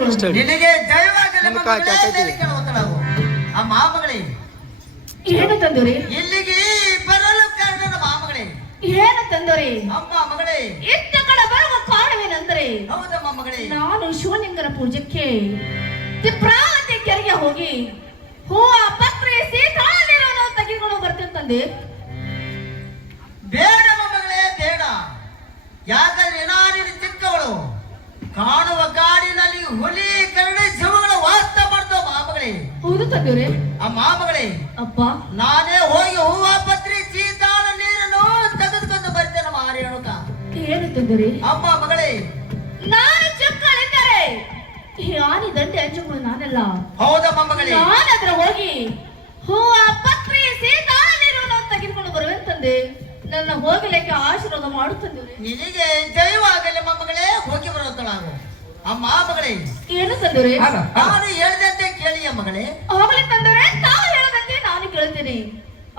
ನಿನಗೆ ಜಯವಾಗಲಿ ಅಮ್ಮ ಮಗಳೇ. ಏನು ತಂದೂರಿ? ಇಲ್ಲಿಗೆ ಬರಲು ಕಾರಣ ಮಾಮಗಳೇ. ಏನು ತಂದೂರಿ? ಅಮ್ಮ ಮಗಳೇ, ಇತ್ತ ಕಡೆ ಬರುವ ಕಾರಣವೇನೆಂದರೆ, ಹೌದಮ್ಮ ಮಗಳೇ, ನಾನು ಶಿವಲಿಂಗನ ಪೂಜೆಗೆ ತಿಪ್ರಾವತಿ ಕೆರೆಗೆ ಹೋಗಿ ಹೂವ ಪತ್ರೆ ಸೀತಾಳಿರೋನು ತೆಗೆದುಕೊಂಡು ಬರ್ತೇನೆ ತಂದೆ. ಬೇಡಮ್ಮ ಮಗಳೇ ಬೇಡ. ಯಾಕಂದ್ರೆ ನಾನಿನ ಚಿಕ್ಕವಳು, ಕಾಣುವ ಕಾಡಿನಲ್ಲಿ ಹುಲಿ ಕರಡಿ ಶಿವಗಳ ವಾಸ ಮಾಡ್ತಾವ ಮಾಮಗಳೇ. ಹೌದು ತಂದೂರಿ. ಆ ಮಾಮಗಳೇ, ಅಪ್ಪ ನಾನೇ ಹೋಗಿ ಹೂವ ಪತ್ರಿ ಸೀತಾಳ ನೀರನ್ನು ತೆಗೆದುಕೊಂಡು ಬರ್ತೇನೆ ಮಾರಿ ಅಣುಕ. ಏನು ತಂದೂರಿ? ಅಮ್ಮ ಮಗಳೇ, ನಾನು ಚಿಕ್ಕಳಿದ್ದರೆ ಯಾನಿ ದಂಡೆ ಹಂಚಿಕೊಂಡು ನಾನೆಲ್ಲ. ಹೌದಮ್ಮ ಮಗಳೇ, ನಾನದ್ರ ಹೋಗಿ ಹೂವ ಪತ್ರಿ ಸೀತಾಳ ನೀರನ್ನು ತೆಗೆದುಕೊಂಡು ಬರುವೆ ತಂದೆ. ನನ್ನ ಹೋಗಲಿಕ್ಕೆ ಆಶೀರ್ವಾದ ಮಾಡುತ್ತಂದ್ರೆ ನಿನಗೆ ಜಯವಾಗಲಿ ಮಗಳೇ, ಹೋಗಿ ಬರುತ್ತಳಾಗು. ಅಮ್ಮ ಮಗಳೇ, ಏನು ತಂದೂರಿ? ನಾನು ಹೇಳಿದಂತೆ ಕೇಳಿಯ ಮಗಳೇ. ಹೋಗಲಿ ತಂದರೆ, ತಾವು ಹೇಳದಂತೆ ನಾನು ಕೇಳ್ತೇನೆ.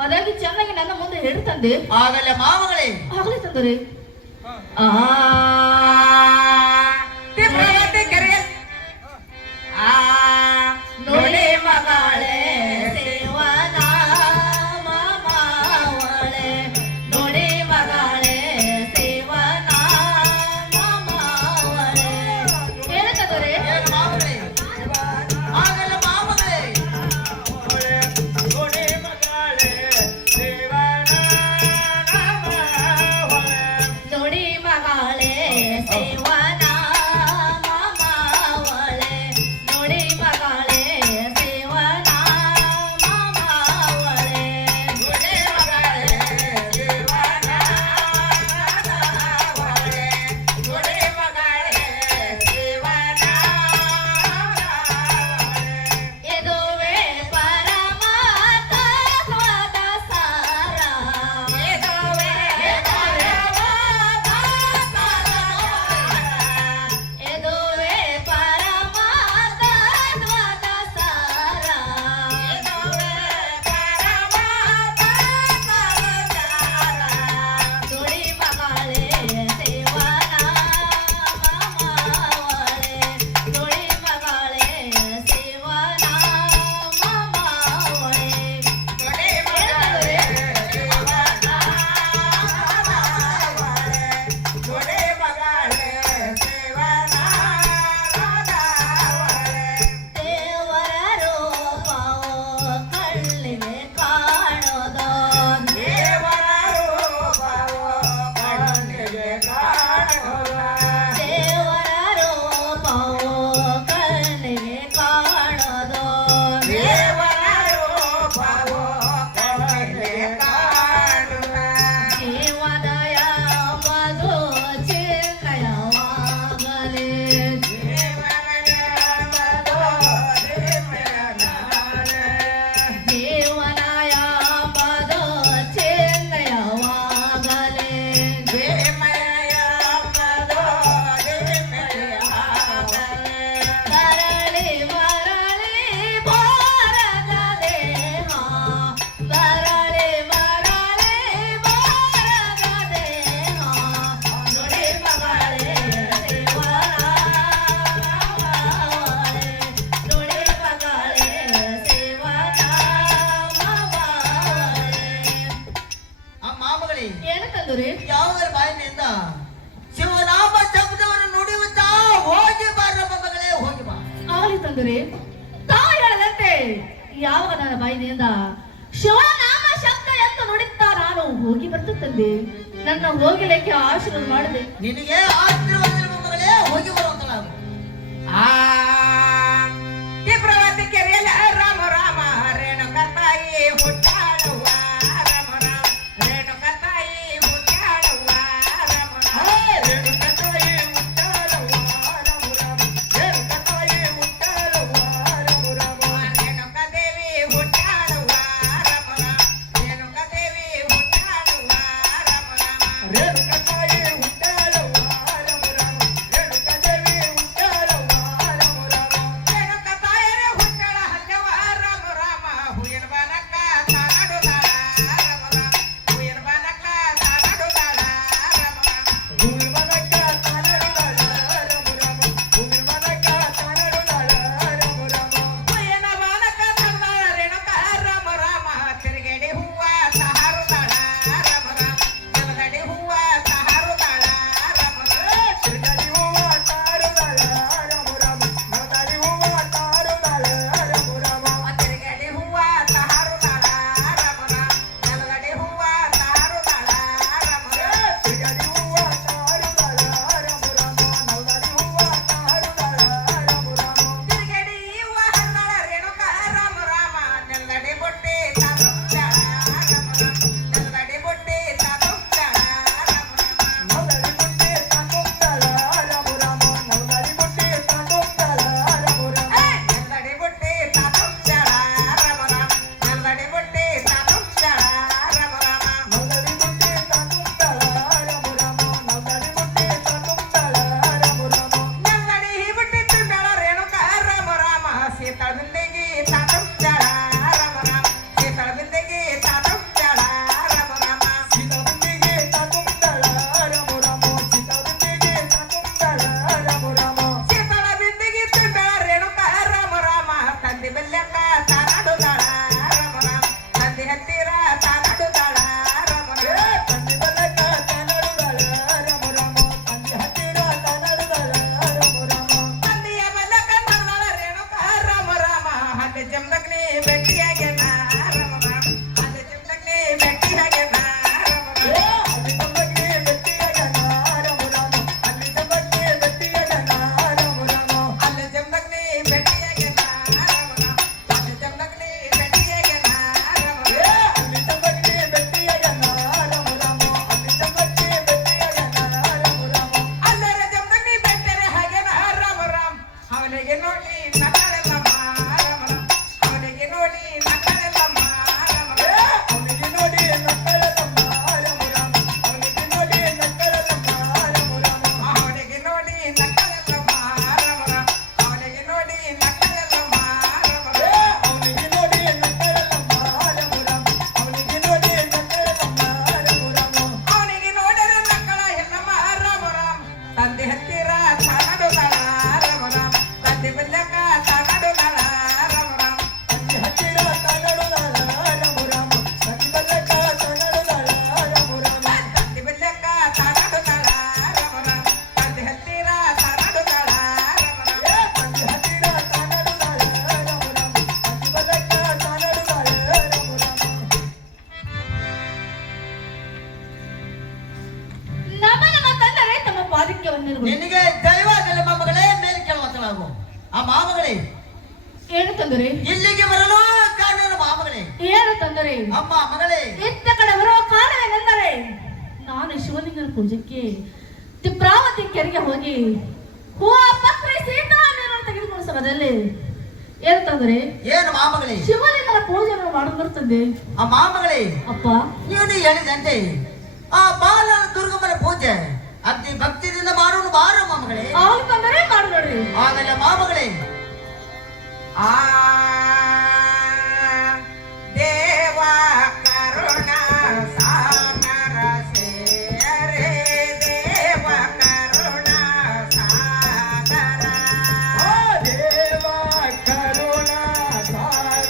ಅದಾಗಿ ಚೆನ್ನಾಗಿ ನನ್ನ ಮುಂದೆ ಹೇಳು ತಂದೆ. ಆಗಲೇ ಮಾಮಗಳೇ. ಆಗಲಿ ತಂದೂರಿ. ನೋಡಿ ಮಗಳೇ ಸೇವನಾ ಮಾಮಾವಳೆ, ನೋಡಿ ಮಗಳೇ ಸೇವನಾ ಮಾಮಾವಳೆ. ಹೇಳ್ತದರೆ ಮಾಮಗಳೇ, ಆಗಲೇ ಮಾಮಗಳೇ. ನೋಡಿ ಮಗಳೇ ಸೇವನಾ ಮಾಮಾವಳೆ, ನೋಡಿ ಮಗಳೇ ಸೇವನಾ ಮಾಮಾವಳೆ, ನೋಡಿ ಮಗಳೇ ಸೇವನಾ ಮಾಮಾವಳೆ. ನೋಡಿ ಮಗಳೇ ಸೇವನಾ ಮಾಮಾವಳೆ, ನೋಡಿ ಮಗಳೇ ಸೇವನಾ ಮಾಮಾವಳೆ. ಎದುವೆ ಪರಮಾತ್ಮದ ಸಾರ, ಎದುವೆ ಎದುವೆ ಪರಮಾತ್ಮದ ಸಾರ, ನೋಡಿ ಮಗಳೇ ಸೇವನಾ ಮಾಮಾವಳೆ, ನೋಡಿ ಮಗಳೇ ಸೇವನಾ ಮಾಮಾವಳೆ. ದೇವರ ರೂಪವು ಕಣ್ಣಿಗೆ ಕಾಣೋದು, ದೇವರ ರೂಪವು ಕಣ್ಣಿಗೆ ಕಾಣೋದು. ಜೀವನಯ ಮಧು ಚಿನ್ನಯವಾಗಲಿ, ಜೀವನಯ ಮಧು ಚಿನ್ನಯವಾಗಲಿ. ಮರಳಿ ಮರಳಿ ಭಾರತ ದೇಹ, ಮರಳಿ ಮರಳಿ ಭಾರತ ದೇಹ, ನೋಡಿ ಮಗಳೇ ಸೇವನಾ ಮಾಮಾವಳೆ, ನೋಡಿ ಮಗಳೇ ಸೇವನಾ ಮಾಮಾವಳೆ. ಅಮ್ಮ ಮಗಳೇ, ಏನು ತಂದೂರಿ? ಯಾವುದರ ಬಾಯಿನಿಂದ ಶಿವನಾಮ ಶಬ್ದವನ್ನು ನುಡಿಯುತ್ತಾ ಹೋಗಿ ಬಾರಮ್ಮ ಮಗಳೇ, ಹೋಗಿ ಬಾ. ಆಗಲಿ ತಂದೂರಿ. ತಾವು ಹೇಳದಂತೆ ಯಾವಾಗ ನನ್ನ ಬಾಯಿನಿಂದ ಶಿವನಾಮ ಶಬ್ದ ಎಂದು ನುಡಿತಾ ನಾನು ಹೋಗಿ ಬರ್ತಂದೆ. ನನ್ನ ಹೋಗಲಿಕ್ಕೆ ಆಶೀರ್ವಾದ ಮಾಡಿದೆ. ನಿನಗೆ ಆಶೀರ್ವಾದ ಮಗಳೇ, ಹೋಗಿ ಬರುತ್ತಳಾಗು. ತಿಪ್ರವತಿ ಕೆರೆಯಲ್ಲಿ ರಾಮ ರಾಮ ರೇಣುಕ ತಾಯಿ ಹುಟ್ಟಾಡುವ ರಾಮ ರಾಮ, ರೇಣುಕ ತಾಯಿ ಹುಟ್ಟಾಡುವ ರಾಮ ರಾಮ, ರೇಣುಕ ತಾಯಿ ಹುಟ್ಟಾಡುವ ರಾಮ ರಾಮ, ರೇಣುಕ ತಾಯಿ ಹುಟ್ಟಾಡುವ ರಾಮ ರಾಮ, ರೇಣುಕ ದೇವಿ ಹುಟ್ಟಾಡುವ ರಾಮ ರಾಮ, ರೇಣುಕ ದೇವಿ ಹುಟ್ಟಾಡುವ ರಾಮ ರಾಮ, ರೇಣುಕ ತಾಯಿ ಹುಟ್ಟಾಡುವ ರಾಮ ರಾಮ. ಅವನಿಗೆ ನೋಡಿ ನಕ್ಕಳೆಲ್ಲಮ್ಮ ರಮ ರಾಮ ಅವನಿಗೆ ನೋಡಿ ನಕ್ಕಳೆಲ್ಲಮ್ಮ ರಮ ರಾಮ ಅವನಿಗೆ ನೋಡಿ ನಕ್ಕಳಮ್ಮ ರಮ ರಾಮ ಅವನಿಗೆ ನೋಡಿ ನಕ್ಕಳಮ್ಮ ರಮ ರಾಮ ಅವನಿಗೆ ನೋಡಿ ನಕ್ಕಳೆಲ್ಲಮ್ಮ ರಮ ರಾಮ ಅವನಿಗೆ ನೋಡಿ ನಕ್ಕಳೆಲ್ಲಮ್ಮ ರಮ ರಾಮ ಅವನಿಗೆ ನೋಡಿ ನಕ್ಕಳಮ್ಮ ರಮ ರಾಮ ಅವನಿಗೆ ನೋಡಿ ನಕ್ಕಳಮ್ಮ ರಮ ರಾಮ ಅವನಿಗೆ ನೋಡಿದ್ರೆ ನಕ್ಕಳ ಹೆಣ್ಣಮ್ಮ ರಾಮ ರಾಮ ತಂದೆ ಹತ್ತಿರ ತಾನಡುಗಳ ರಾಮ ರಾಮ ತಂದೆ ಬಲ್ಲಕ ತಾನಡುಗಳ ರಾಮ ರಾಮ ತಂದೆ ಹತ್ತಿರ ತಾನಡುದಾಳ ರಮ ರಾಮ ತಂದೆ ಬಲ್ಲಕ ತಾನಡುದಾಳ ರಮ ರಾಮ ತಂದೆ ಬಲ್ಲಕ ತಾನಡುಗಳ ರಾಮ ರಾಮ ತಂದೆ ಹತ್ತಿರ ತಾನಡುಗಳ ರಾಮ ರಾಮ ತಂದೆ ಹತ್ತಿರ ತಾನಡುದಾಳ ರಮ ರಾಮ ತಂದೆ ಬಲ್ಲಕ ತಾನಡುದಾಳ ರಮ ರಾಮ ನಮ್ಮ ತಂದರೆ ತಮ್ಮ ಪಾದಕ್ಕೆ ವಂದನೆಗಳು. ನಿನಗೆ ದೈವಾಗಲಿ ಮೊಮ್ಮಗಳೇ ಮೇಲೆ ಕೇಳುವಂತಲಾಗು ಆ ಮಾಮಗಳೇ ಏನು ತಂದರೆ? ಇಲ್ಲಿಗೆ ಬರಲು ಕಾರಣ ಮಾಮಗಳೇ ಏನು ತಂದರೆ? ಅಮ್ಮ ಮಗಳೇ ಇತ್ತ ಕಡೆ ಬರುವ ಕಾರಣವೇನೆಂದರೆ ನಾನು ಶಿವಲಿಂಗನ ಪೂಜೆಗೆ ತಿಪ್ರಾವತಿ ಕೆರೆಗೆ ಹೋಗಿ ಹೂವ ಪತ್ರೆ ಸೀತಾ ನೀರನ್ನು ತೆಗೆದುಕೊಂಡು ಸಮಯದಲ್ಲಿ ಏನು ತಂದರೆ ಏನು ಮಾಮಗಳೇ ಶಿವಲಿಂಗನ ಪೂಜೆಯನ್ನು ಮಾಡಲು ಬರುತ್ತದೆ. ಆ ಮಾಮಗಳೇ ಅಪ್ಪ ನೀನು ಹೇಳಿದಂತೆ ಆ ಬಾಲ ದುರ್ಗಮ್ಮನ ಪೂಜೆ ಅತಿ ಭಕ್ತಿಯಿಂದ ಮಾಡುವ ಬಾರು ಮಾಮಗಳೇ ಅವಳು ತಂದರೆ ಮಾಡು ನೋಡ್ರಿ. ಆಗಲ್ಲ ಮಾಮಗಳೇ ಆ ದೇವ ಕರುಣ ಸಾಗರ ಸೇರೆ ದೇವ ಕರುಣ ಸಾಗರ ದೇವ ಕರುಣ ಸಾಗರ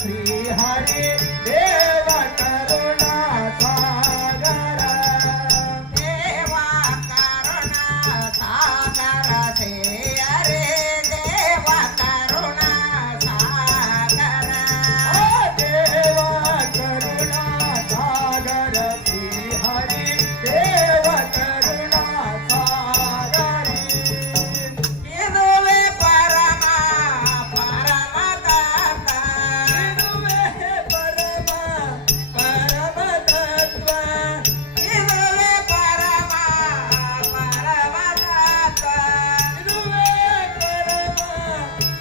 ಶ್ರೀ ಹರಿ ದೇವ ಕರುಣ ಸಾಗರ ದೇವ ಕರುಣ ಸಾಗರ ಸೇರೆ ದೇವ ಕರುಣ ಸಾಗರ ದೇವ ಕರುಣ ಸಾಗರ ಶ್ರೀ ಹರಿ ದೇವ ಕರುಣ ಸಾಗರಿ ಇದುವೇ ಪರಮ ಪರಮದಾತ ಇದುವೇ ಪರಮ ಪರಮ ತತ್ವ ಇದುವೇ ಪರಮ ಪರಮದಾತ ಇದುವೇ ಪರಮ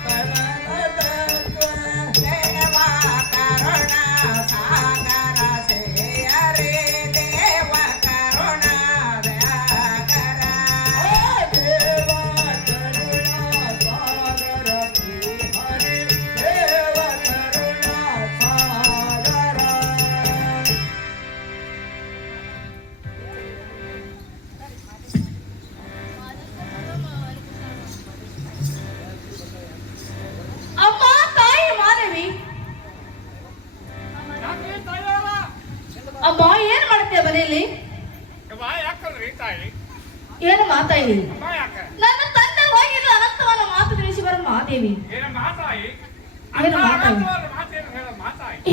ಪರಮ ತತ್ವ ದೇವ ಕರುಣ ಸಾಗರ ಸೇಯರೆ ದೇವ ಕರುಣ ಸಾಗರ ದೇವ ಕರುಣ ಸಾಗರ ಶ್ರೀ ಹರಿ ದೇವ ಕರುಣ ಸಾಗರ ಅಮ್ಮ ತಾಯಿ ಮಾದೇವಿ ಅಮ್ಮ ಏನ್ ಮಾಡ್ತೀಯ ಮನೆಯಲ್ಲಿ? ಏನು ಮಾತಾಯಿ? ನನ್ನ ತಂದೆ ಹೋಗಿದ್ದು ಅನಂತವಾದ ಮಾತು ತಿಳಿಸಿ ಬರ ಮಾದೇವಿ. ಏನು ಮಾತಾಯಿ?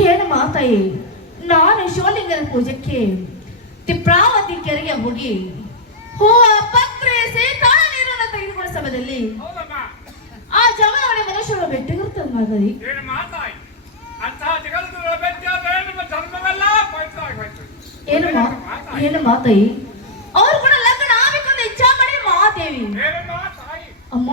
ಏನು ಮಾತಾಯಿ? ನಾನು ಶಿವಲಿಂಗನ ಪೂಜೆಗೆ ತಿಪ್ರಾವತಿ ಕೆರೆಗೆ ಹೋಗಿ ಹೂವ ಪತ್ರೆ ಸೀತಾ ನೀರನ್ನು ತೆಗೆದುಕೊಂಡ ಸಮಯದಲ್ಲಿ ಆ ಜಮದವಣೆ ಮನುಷ್ಯರು ಬೆಟ್ಟಿಗಿರ್ತದೆ ಮಾತಾಯಿ. ಏನು ಮಾತಾಯಿ? ಅವ್ರು ಕೂಡ ಲಗ್ನ ಆಗ್ಬೇಕಂತ ಇಚ್ಛಾ ಮಾಡಿ ಮಾದೇವಿ. ಅಮ್ಮ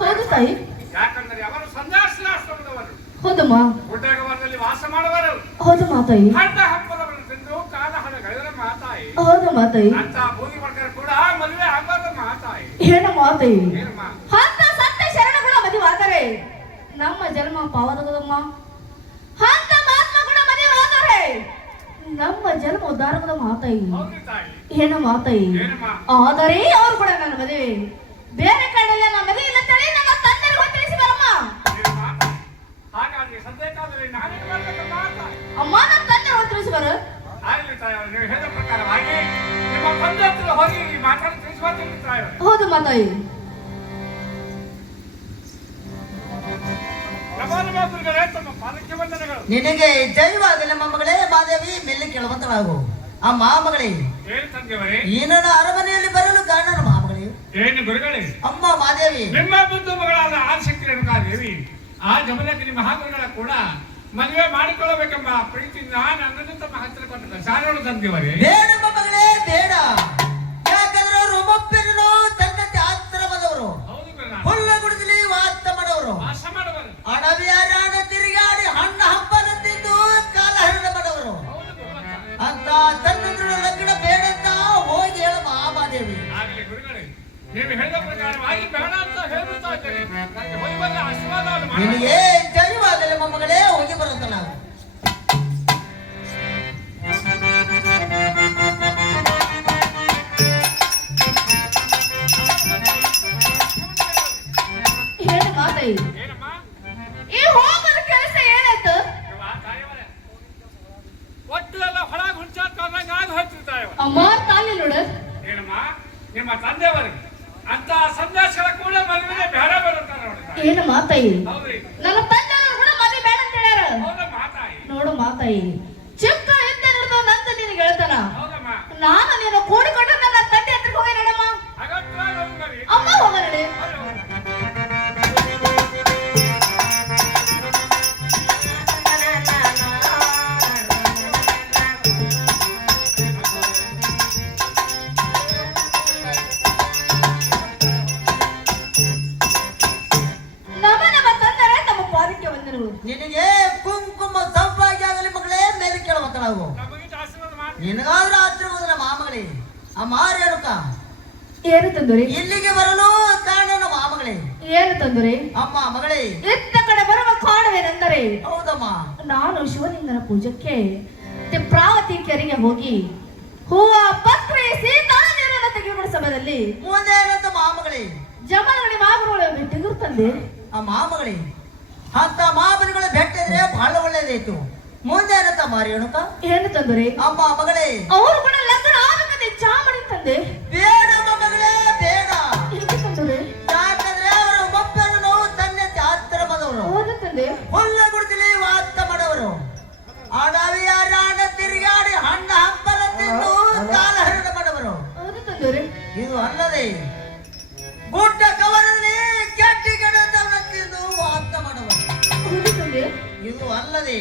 ಹೌದು ತಾಯಿ. ಯಾಕಂದ್ರೆ ಅವರು ಸನ್ಯಾಸಿರಾಶ್ರಮದವರು ಹೌದಮ್ಮ. ಗುಡ್ಡಗವನದಲ್ಲಿ ವಾಸ ಮಾಡುವರು. ಹೌದು ಮಾತಾಯಿ. ಹಡ್ಡ ಹಬ್ಬದವರನ್ನು ತಿಂದು ಕಾಲ ಹಣಗಳಿದ್ರೆ ಮಾತಾಯಿ. ಹೌದು ಮಾತಾಯಿ. ಅಂತ ಬೂದಿ ವರ್ಗರು ಕೂಡ ಮದುವೆ ಆಗೋದು ಮಾತಾಯಿ. ಏನು ಮಾತಾಯಿ? ಏನಮ್ಮ? ಅಂತ ಸತ್ಯ ಶರಣಗಳ ಮದುವೆ ಆದರೆ ನಮ್ಮ ಜನ್ಮ ಪಾವನಗದಮ್ಮ. ಅಂತ ಮಹಾತ್ಮ ಕೂಡ ಮದುವೆ ಆದರೆ ನಮ್ಮ ಜನ್ಮ ಉದ್ಧಾರಗದ ಮಾತಾಯಿ. ಹೌದು ತಾಯಿ. ಏನು ಮಾತಾಯಿ? ಏನಮ್ಮ? ಆದರೆ ಅವರು ಕೂಡ ನನ್ನ ಮದುವೆ ಬೇರೆ ಕಡೆಯಲ್ಲ ನಮ್ಮ ಮದುವೆ ಇಲ್ಲ ತಳಿ ನಮ್ಮ ತಂದೆಗೆ ತಿಳಿಸಿ ಬರಮ್ಮ. ಏನು ಮಾತಾಯಿ? ಹಾಗಾದ್ರೆ ಸದ್ಯಕ್ಕಾದ್ರೆ ನಾನೇನು ಮಾಡ್ಬೇಕು ಮಾತಾಯಿ? ಅಮ್ಮ ನನ್ನ ತಂದೆ ತಿಳಿಸಿ ಬರ. ಆಗಲಿ ತಾಯಿ, ನೀವು ಹೇಳಿದ ಪ್ರಕಾರವಾಗಿ ನಿಮ್ಮ ತಂದೆ ಹತ್ರ ಹೋಗಿ ಮಾತಾಡಿ ತಿಳಿಸುವಂತ ತಾಯಿ. ಹೌದು ಮಾತಾಯಿ. ಪ್ರಮಾಣವಾದರುಗಳೇ ತಮ್ಮ ಪಾದಕ್ಕೆ ವಂದನೆಗಳು. ನಿನಗೆ ಜೈವಾಗಲಿ ಮೊಮ್ಮಗಳೇ ಮಾದೇವಿ ಮೇಲೆ ಕೇಳುವಂತಳಾಗು ಆ ಮಾಮಗಳೇ ಏನು ತಂದೆಯವರೇ? ಈ ನನ್ನ ಅರಮನೆಯಲ್ಲಿ ಬರಲು ಕಾರಣ ಮಾಮಗಳೇ ಏನು ಗುರುಗಳೇ? ಅಮ್ಮ ಮಾದೇವಿ ನಿಮ್ಮ ಬುದ್ಧು ಮಗಳಾದ ಆದಿಶಕ್ತಿ ರೇಣುಕಾದೇವಿ ಆ ಜಮದಗ್ನಿ ಮಹಾಗುರುಗಳ ಕೂಡ ಮದುವೆ ಮಾಡಿಕೊಳ್ಳಬೇಕೆಂಬ ಪ್ರೀತಿಯಿಂದ ನನ್ನನ್ನು ತಮ್ಮ ಹತ್ತಿರ ಕೊಟ್ಟಿದ್ದಾರೆ. ಸಾರೋಣ ತಂದೆಯವರೇ. ಬೇಡ ಮೊಮ್ಮಗಳೇ ಬೇಡ. ಯಾಕಂದ್ರೆ ಅವರು ಒಮ್ಮೊಬ್ಬರನ್ನು ತನ್ನಂತೆ ಆಶ್ರಮದವರು ಪ್ರಕಾರವಾಗಿ ಬೇಡ ಅಂತ ಹೇಳ್ಬಿಡ್ತಾ ಇದ್ದೇನೆ. ನನಗೆ ಹೋಗಿ ಬಂದ ಆಶೀರ್ವಾದವನ್ನು ಮಾಡಿ. ನಿನಗೆ ಜಯವಾಗಲಿ ಮೊಮ್ಮಗಳೇ, ಹೋಗಿ ಬರುತ್ತ ನಾವು. ಹೇಳ ಮಾತಾಯಿ, ಏನಮ್ಮ? ಈ ಹೋಗದ ಕೆಲಸ ಏನಾಯ್ತು? ಯವ್ವ, ತಾಯಿಯವರೇ, ಒಟ್ಟು ಎಲ್ಲ ಹೊಳಗೆ ಹುಂಚಾಡ್ಕೊಂಡಂಗೆ ಆಗಿ ಹೋಗ್ತಿರ್ತಾಳೆ. ಅಮ್ಮ ತಾಲಿ ನೋಡ. ಏನಮ್ಮ, ನಿಮ್ಮ ತಂದೆಯವರಿಗೆ ಅಂತ ಸಂದೇಶಗಳ ಕೂಡ ಮದುವೆಗೆ ಬೇಡ ಬರುತ್ತಾರೆ ನೋಡಿ. ಏನು ಮಾತಾಯಿ? ಹೌದ್ರಿ. ನನ್ನ ತಂದೆಯವರು ಕೂಡ ಮದುವೆ ಬೇಡ ಅಂತ ಹೇಳ್ಯಾರ. ಹೌದಮ್ಮ ತಾಯಿ. ನೋಡು ಮಾತಾಯಿ, ಚಿಕ್ಕ ಇದ್ದ ಹಿಡಿದು ನಂತ ನಿನಗೆ ಹೇಳ್ತಾನ. ಹೌದಮ್ಮ. ನಾನು ನೀನು ಕೂಡಿಕೊಂಡು ನನ್ನ ತಂದೆ ಹತ್ರಕ್ಕೆ ಹೋಗಿ ನಡಮ್ಮ. ಅಗತ್ಯವಾಗಿ ಹೋಗ್ಬರಿ. ಅಮ್ಮ ಹೋಗ ನಡೆ. ನಮ್ಮ ನಮ್ಮ ತಂದೆಯರೇ ತಮ್ಮ ಪಾದಕ್ಕೆ ವಂದನೆಗಳು. ನಿನಗೆ ಕುಂಕುಮ ಸೌಭಾಗ್ಯ ಆಗಲಿ ಮಗಳೇ, ಮೇಲೆ ಕೇಳುವಂತ ನಾವು. ನಮಗಿಂತ ಆಶೀರ್ವಾದ ಮಾಡಿ. ನಿನಗಾದ್ರೂ ಆಶೀರ್ವಾದ ಮಾಮಗಳೇ. ಅಮ್ಮ ರೇಣುಕ ಏನು ತಂದರಿ? ಇಲ್ಲಿಗೆ ಬರಲು ಕಾರಣ ಮಾಮಗಳೇ. ಏನು ತಂದರಿ? ಅಮ್ಮ ಮಗಳೇ, ಇತ್ತ ಕಡೆ ಬರುವ ಕಾರಣವೇನೆಂದರೆ, ಹೌದಮ್ಮ, ನಾನು ಶಿವಲಿಂಗನ ಪೂಜಕ್ಕೆ ತಿಪ್ರಾವತಿ ಕೆರೆಗೆ ಹೋಗಿ ಹೂವ ಪತ್ರೆ ಸೀತಾ ನೀರನ್ನು ತೆಗೆದುಕೊಂಡ ಸಮಯದಲ್ಲಿ ಮುಂದೆ ಏನಂತ ಮಾಮಗಳೇ? ಜಮದಗಣಿ ಮಾಮಗಳು ತೆಗೆದು ತಂದೆ. ಆ ಮಾಮಗಳೇ, ಅಂತ ಮಾಮನಿಗಳು ಬೆಟ್ಟಿದ್ರೆ ಬಹಳ ಒಳ್ಳೇದಾಯ್ತು. ಮುಂದೆ ಏನಂತ ರೇಣುಕ? ಏನು ತಂದರಿ? ಅಮ್ಮ ಮಗಳೇ, ಅವರು ಕೂಡ ಲಗ್ನ ಆಗದೆ ಚಾಮಡಿ ತಂದೆ. ಬೇಡ ಮಗಳೇ, ಬೇಡ. ಹೇಗೆ ತಂದರೆ? ಯಾಕಂದ್ರೆ ಅವರು ಮಕ್ಕಳನ್ನು ತನ್ನ ಆಶ್ರಮದವರು, ಹೌದು ತಂದೆ. ಹುಲ್ಲ ಗುಡಿಸಲಿ ವಾಸ ಮಾಡವರು, ಅಡವಿಯ ರಾಣ ತಿರುಗಾಡಿ ಹಣ್ಣ ಹಂಪಲ ತಿಂದು ಕಾಲ ಹರಣ ಮಾಡವರು. ಹೌದು ತಂದರಿ. ಇದು ಅಲ್ಲದೆ ಗುಡ್ಡ ಕವರಲ್ಲಿ ಕೆಟ್ಟಿ ಗಿಡದನ್ನ ತಿಂದು ವಾಸ ಮಾಡವರು. ಹೌದು ತಂದೆ. ಇದು ಅಲ್ಲದೆ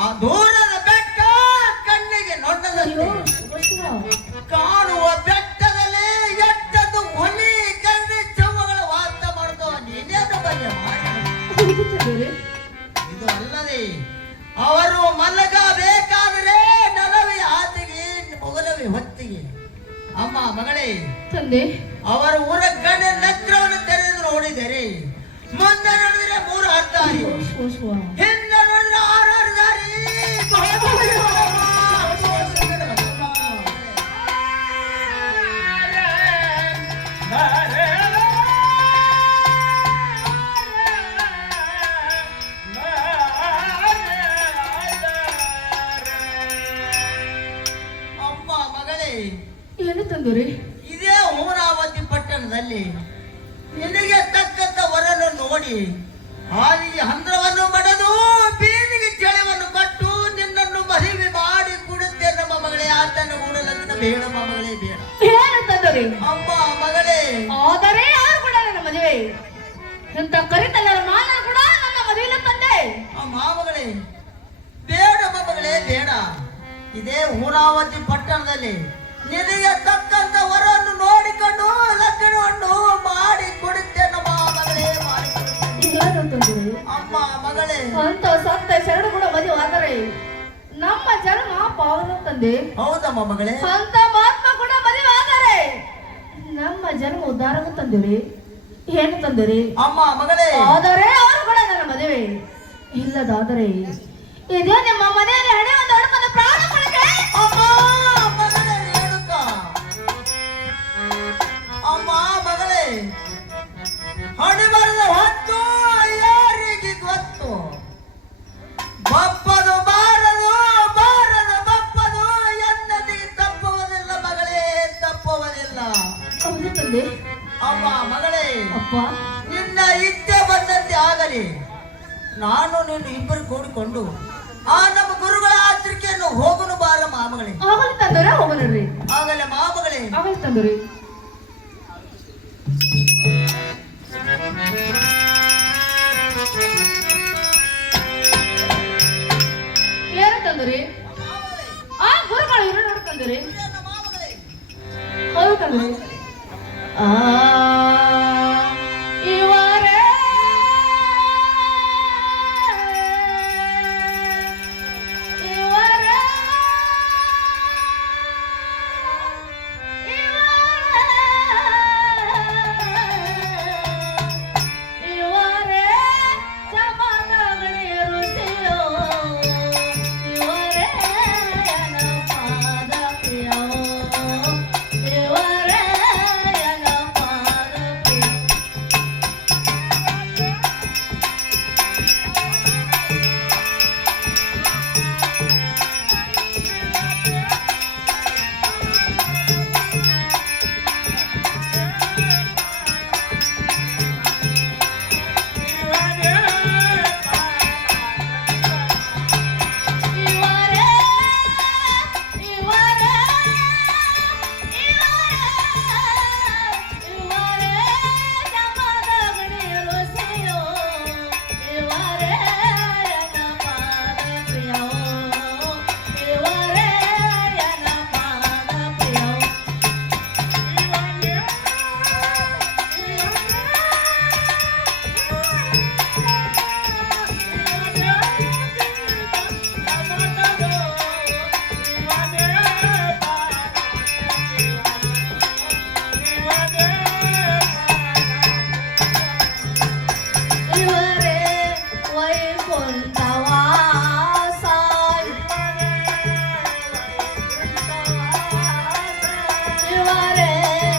ಆ ದೂರದ ಬೆಟ್ಟ ಕಣ್ಣಿಗೆ ಅಯ್ಯೋ, ನೊಣ್ಣದಂತೆ ಶಿವ. ಕಾಣುವ ಬೆಟ್ಟದಲ್ಲಿ ಎಟ್ಟದ್ದು ಹುಲಿ ಕಣ್ಣಿ ಚವ್ವಗಳ ವಾಸ ಮಾಡುತ್ತವ ನೀನೇನು ಬಗೆಯ ಮಾಯ. ಹೌದು ತಂದರಿ. ಇದು ಅಲ್ಲದೆ ಅವರು ಮಲಗಬೇಕಾದರೆ ನಲವಿ ಆತಿಗೆ ಮೊಗಲವಿ ಹೊತ್ತಿಗೆ. ಅಮ್ಮ ಮಗಳೇ, ತಂದೆ. ಅವರ ಊರ ಗಣ್ಯ ನತ್ರವನ್ನು ತೆರೆದು ನೋಡಿದರೆ ಮುಂದೆ ನೋಡಿದ್ರೆ 3 ಹತ್ತಾರಿ, ಶಿವ ಶಿವ. ಹಿಂದೆ ನೋಡಿದ್ರೆ 6 ದಾರಿ. ಅಮ್ಮ ಮಗಳೇ, ಏನು ತಂದರಿ? ಇದೇ ಅಮರಾವತಿ ಪಟ್ಟಣದಲ್ಲಿ ನಿನಗೆ ತಕ್ಕಂತ ವರನ್ನು ನೋಡಿ ಹಾಲಿಗೆ ಹಂದ್ರವನ್ನು ಮಡದು ಬೀದಿಗೆ ಚೆಳವನ್ನು ಕಟ್ಟು ನಿನ್ನನ್ನು ಮದುವೆ ಮಾಡಿ ಕೊಡುತ್ತೆ ನಮ್ಮ ಮಗಳೇ. ಆತನ ಕೂಡಲನ್ನ ಬೇಡ ಮಗಳೇ, ಬೇಡ. ಏನು ತಂದರಿ? ಅಮ್ಮ ಮಗಳೇ, ಆದರೆ ಯಾರು ಕೂಡ ನನ್ನ ಮದುವೆ ಇಂತ ಕರಿತಲ್ಲರ ಮಾನ ಕೂಡ ನನ್ನ ಮದುವೆಲ್ಲ ತಂದೆ. ಅಮ್ಮ ಮಗಳೇ, ಬೇಡ ಮಗಳೇ, ಬೇಡ. ಇದೇ ಅಮರಾವತಿ ಪಟ್ಟಣದಲ್ಲಿ ನಿನಗೆ ತಕ್ಕಂತ ವರನ್ನು ನೋಡಿಕೊಂಡು ಲಗ್ನವನ್ನು ಮಾಡಿ ಕೊಡುತ್ತೆ ನಮ್ಮ ಮಗಳೇ, ಮಾಡಿ ಕೊಡುತ್ತೆ. ಏನು ತಂದರಿ? ಅಮ್ಮ ಮಗಳೇ, ಅಂತ ಸತ್ತ ಶರಣ ಕೂಡ ಮದುವೆ ಆದರೆ ನಮ್ಮ ಜನ್ಮ ಪಾವನ ತಂದೆ. ಹೌದಮ್ಮ ಮಗಳೇ. ಅಂತ ಮಹಾತ್ಮ ಕೂಡ ಮದುವೆ ಆದರೆ ನಮ್ಮ ಜನ್ಮ ಉದ್ಧಾರ ತಂದಿರಿ. ಏನು ತಂದಿರಿ? ಅಮ್ಮ ಮಗಳೇ, ಆದರೆ ಅವರು ಕೂಡ ನನ್ನ ಮದುವೆ ಇಲ್ಲದಾದರೆ ಇದೇ ನಿಮ್ಮ ಮನೆಯಲ್ಲಿ ಹಣೆ ಒಂದು ಹೊಡ್ಕೊಂಡು ಪ್ರಾಣ ಕೊಡಕ್ಕೆ. ಅಮ್ಮ ಮಗಳೇ ರೇಣುಕ, ಅಮ್ಮ ಮಗಳೇ, ಹಣಿಬರದ ಹೊತ್ತು ಯಾರಿಗೆ ಗೊತ್ತು? ಬಪ್ಪದು ಬಾರದು, ಬಾರದ ಬಪ್ಪದು ಎನ್ನದಿಗೆ ತಪ್ಪುವುದಿಲ್ಲ ಮಗಳೇ, ತಪ್ಪುವುದಿಲ್ಲ. ಹೌದು ತಂದೆ. ಅಮ್ಮ ಮಗಳೇ, ಅಪ್ಪ, ನಿನ್ನ ಇಚ್ಛೆ ಬಂದಂತೆ ಆಗಲಿ. ನಾನು ನೀನು ಇಬ್ಬರು ಕೂಡಿಕೊಂಡು ಆ ನಮ್ಮ ಗುರುಗಳ ಆಚರಿಕೆಯನ್ನು ಹೋಗನು ಬಾರ ಮಾಮಗಳೇ. ಆಗಲಿ ತಂದರ ಹೋಗಲ್ರಿ. ಆಗಲೇ ಮಾಮಗಳೇ. ಆಗಲಿ ತಂದರಿ. ಏನು ತಂದರಿ? ಆ ಗುರುಗಳು ಇರೋ ನೋಡ್ತಂದಿರಿ. ಹೌದು ತಂದರಿ.